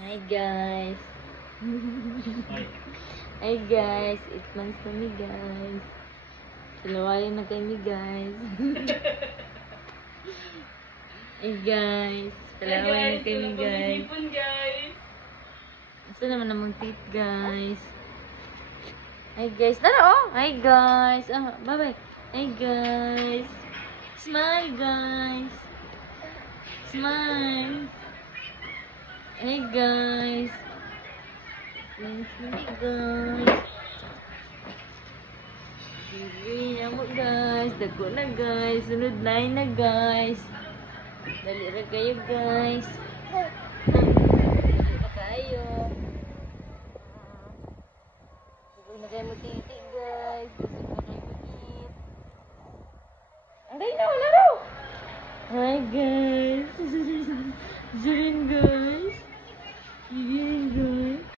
Hi guys. Hi guys, 8 months na mi guys. Dalawayan na kami guys. Hey guys, dalawayan na kami guys. Asa naman namang teeth guys. Hi guys, dala oh. Hi guys. Bye bye. Hi guys. Smile guys. Smile. Hey guys. Thank you guys. Sige, mo guys. Dako na guys. Sunod 9 na guys. Dali ra kayo guys.